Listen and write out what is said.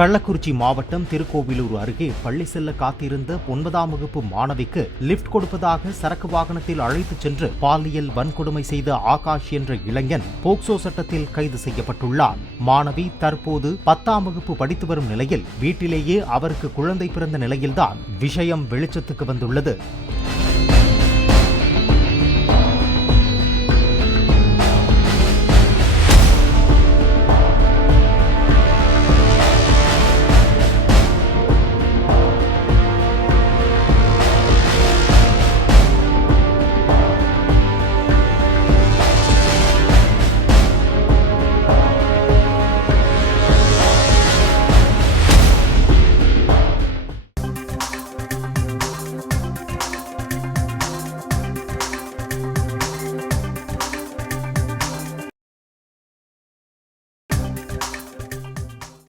கள்ளக்குறிச்சி மாவட்டம் திருக்கோவிலூர் அருகே பள்ளி செல்ல காத்திருந்த 9ஆம் வகுப்பு மாணவிக்கு லிப்ட் கொடுப்பதாக சரக்கு வாகனத்தில் அழைத்துச் சென்று பாலியல் வன்கொடுமை செய்த ஆகாஷ் என்ற இளைஞன் போக்சோ சட்டத்தில் கைது செய்யப்பட்டுள்ளார். மாணவி தற்போது 10ஆம் வகுப்பு படித்து வரும் நிலையில் வீட்டிலேயே அவருக்கு குழந்தை பிறந்த நிலையில்தான் விஷயம் வெளிச்சத்துக்கு வந்துள்ளது.